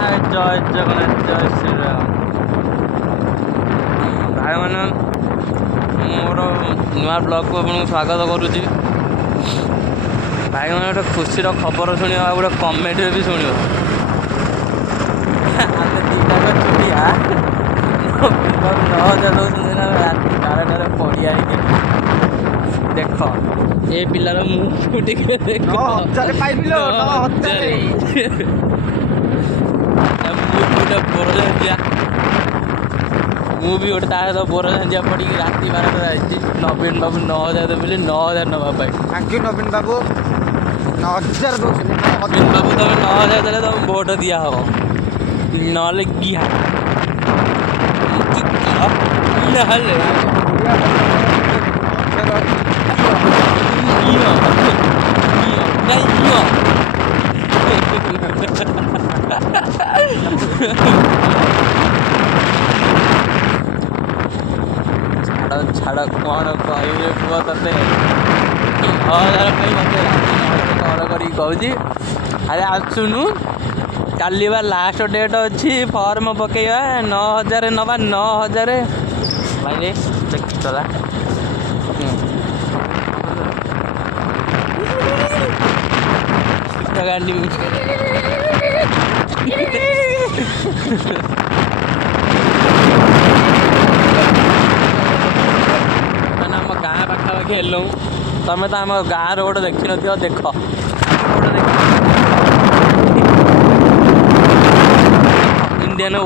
ଜୟ ଜଗନ୍ନାଥ ଜୟ ଶ୍ରୀରାମ। ଭାଇମାନେ ମୋର ନୂଆ ବ୍ଲଗ୍କୁ ଆପଣଙ୍କୁ ସ୍ୱାଗତ କରୁଛି। ଭାଇମାନେ ଗୋଟେ ଖୁସିର ଖବର ଶୁଣିବ ଆଉ ଗୋଟେ କମେଣ୍ଟରେ ବି ଶୁଣିବ। ଆମେ ଦୁଇଟାକ ଚୁଡ଼ିଆ 9,000 ଦଉଛନ୍ତି ନା ରାତି 12ଟାରେ ପଡ଼ିଆ ହେଇକି। ଦେଖ ଏ ପିଲାର ମୁହଁକୁ ଟିକେ ଦେଖ। 9,000 ପାଇଲି ଲୋ, 9,000। ମୁଁ ବି ଗୋଟେ ତା ସହିତ ବୋର ଝାଞ୍ଜିଆ ପଡ଼ିକି ରାତି 12ଟାରେ ଆସିଛି। ନବୀନ ବାବୁ 9,000 ଦେବେ ବୋଲି 9,000 ନେବା ପାଇଁ। ଥ୍ୟାଙ୍କ ୟୁ ନବୀନ ବାବୁ। 9,000 ଦଉଛନ୍ତି। ନବୀନ ବାବୁ ତମେ 9,000 ଦେଲେ ତମକୁ ଭୋଟ ଦିଆହବ, ନହେଲେ ଗିହା ନହେଲେ ଛାଡ଼ କ'ଣ କହିବେ ପୁଅ ତତେ। 9,000 ପାଇଁ ମୋତେ ରାତି 9ଟାରେ କଲ୍ କରିକି କହୁଛି ଆରେ ଆସୁନୁ କାଲି ବା ଲାଷ୍ଟ ଡେଟ୍ ଅଛି ଫର୍ମ ପକେଇବା, 9,000 ନେବା 9,000 ଭାଇରେ ଦେଖିଲା। ଗାଣ୍ଡି ମାନେ ଆମ ଗାଁ ପାଖାପାଖି ହେଲୁ। ତମେ ତ ଆମ ଗାଁ ରୋଡ଼ ଦେଖିନଥିବ, ଦେଖ ଇଣ୍ଡିଆନ